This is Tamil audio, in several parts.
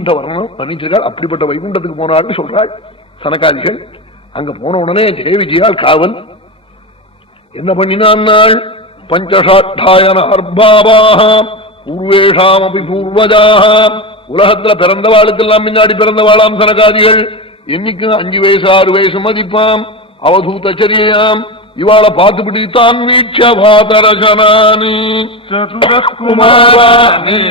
வைகுண்ட வரணும் பண்ணிச்சிருக்காள். அப்படிப்பட்ட வைகுண்டத்துக்கு போனாள்னு சொல்றாள் சனகாதிகள். அங்க போன உடனே ஜெய விஜயால் காவல் என்ன பண்ணினான்? பஞ்சஷாட்டாயனார்பாவாக பூர்வேஷாம் அபி பூர்வஜாக, உலகத்துல பிறந்தவாளுக்கெல்லாம் முன்னாடி பிறந்தவாளாம் சனகாதிகள். என்னைக்கு 5 வயசு 6 வயசு மதிப்பாம், அவதூதச்சரியாம். இவாளை பார்த்து பிடித்தான் வீட்சபாதரசனானி குமாராணி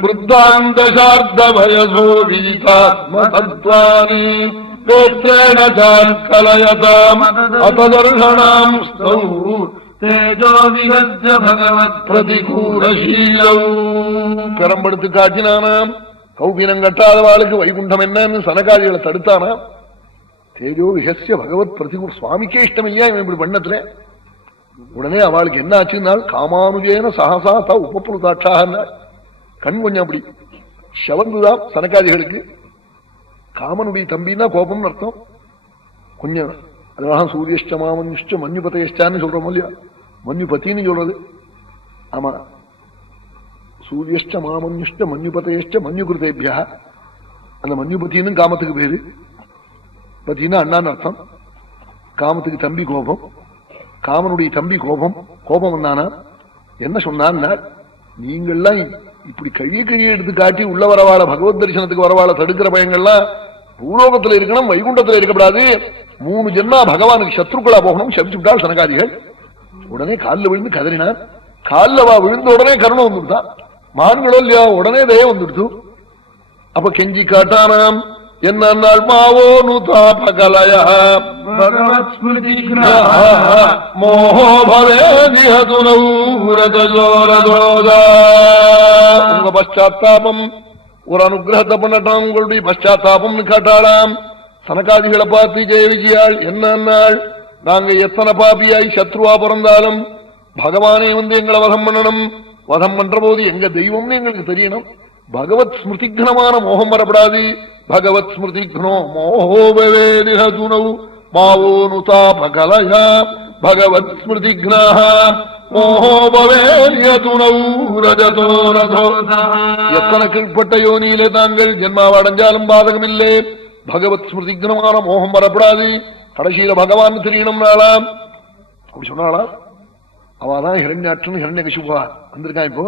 விருத்தாந்தசார்த்த வயசோ வீதாத்மதத்வானி கோத்ரேண கலயதாம் அபதர்ஷனாம் ஸ்தௌ தேஜோ விகஜ்ய பகவத் பிரதிகூலசீலௌ. பெரம்படுத்து காட்டினானாம். கௌபீனம் கட்டாதவாளுக்கு வைகுண்டம் என்னன்னு சனகாதிகளை தடுத்தானாம். தேஜோ விகசிய பகவத் பிரதிகூல, சுவாமிக்கே இஷ்டம் இல்லையா இவன் இப்படி பண்ணத்துல. உடனே அவளுக்கு என்ன ஆச்சுன்னா காமானுஜேன சகசா தா உபப்ளுதாட்சாக, கண் கொஞ்சம் அப்படி செவந்துதான் சனகாதிகளுக்கு. காமனுடைய தம்பின்னா கோபம்னு அர்த்தம். கொஞ்சம் அதனால சூரியஷ்ட மாமன்யுஷ்ட மன்யுபதேஷ்டான்னு சொல்றோம் இல்லையா, மன்யுபத்தின்னு சொல்றது. ஆமா, சூரியஷ்ட மாமன்யுஷ்ட மன்யுபதேஷ்ட மன்யுகிருதேபியா, அந்த மன்யுபத்தின்னு காமத்துக்கு பேரு. பத்தின்னா அண்ணான்னு அர்த்தம். காமத்துக்கு தம்பி கோபம், காமனுடைய தம்பி கோபம். கோபம் வந்தானா என்ன சொன்னான்னா, நீங்கள்லாம் இப்படி கழிய எடுத்து காட்டி உள்ள வரவாள பகவத் தரிசனத்துக்கு வரவாள தடுக்கிற பயங்கள்லாம் பூலோகத்துல இருக்கணும், வைகுண்டத்துல இருக்கக்கூடாது. 3 ஜென்மா பகவானுக்கு சத்ருக்களா போகணும் சபிச்சு விட்டால் சனகாதிகள். உடனே காலில் விழுந்து கதறினார். காலில் விழுந்த உடனே கருணம் வந்துடுதான். மான்களோ இல்லையா, உடனே தய வந்துடுத்து. அப்ப கெஞ்சி காட்டானாம். என்னால் மாவோ நூதாபகலய பகவத் ஸ்மிருதி மோஹோ பவேதிஹதுனௌரதஜோரதோதா. உங்க பశ్చాத்தாபம் ஒரு அனுகிரகத்தை பண்ணட்டாம், உங்களுடைய பశ్చాத்தாபம் காட்டாளாம். சனகாதிகளை பார்த்து ஜெய விஜயாள் என்னால் நாங்க எத்தனை பாபியாய் சத்ருவா பிறந்தாலும் பகவானே வந்து எங்களை வதம் பண்ணணும். வதம் பண்ற போது எங்க தெய்வம்னு எங்களுக்கு தெரியணும். பகவத் ஸ்மிருதிக்னமான மோகம் வரப்படாது. பகவத் ஸ்மிருதிக்னோ மோஹோ பவேதிஹதுனௌ மாவோ நுதாபகலயா பகவத் ஸ்மிருதிக்னா மோஹோ பவேதிஹதுனௌ ரஜதோ ரதோதா. எத்தனை கீழ்பட்ட யோனியிலே தாங்கள் ஜென்மாவை அடைஞ்சாலும் பாதகம் இல்லை. பகவத் ஸ்மிருதிக்னமான மோகம் வரப்படாது. கடைசியில பகவான் தெரியணும் நாளாம். அப்படி சொன்னாளா? அவதான் ஹிரண்யாட்சன் ஹிரண்யகசிபா வந்திருக்கான். இப்போ